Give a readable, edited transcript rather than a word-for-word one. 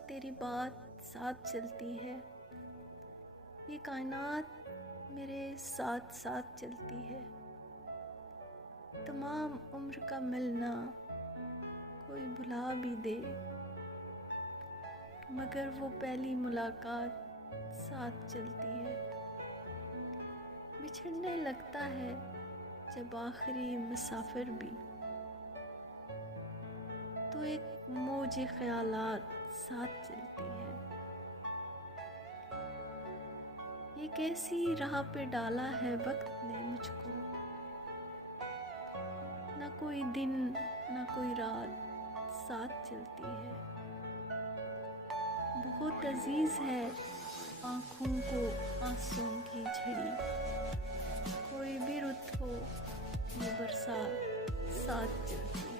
तेरी बात साथ चलती है, ये कायनात मेरे साथ साथ चलती है। तमाम उम्र का मिलना कोई भुला भी दे, मगर वो पहली मुलाकात साथ चलती है। बिछड़ने लगता है जब आखिरी मुसाफिर भी, तो एक मौज ख्यालात साथ चलती है। ये कैसी राह पे डाला है वक्त ने मुझको, ना कोई दिन ना कोई रात साथ चलती है। बहुत अजीज है आँखों को आंसुओं की झड़ी, कोई भी रुत हो ये बरसात साथ चलती है।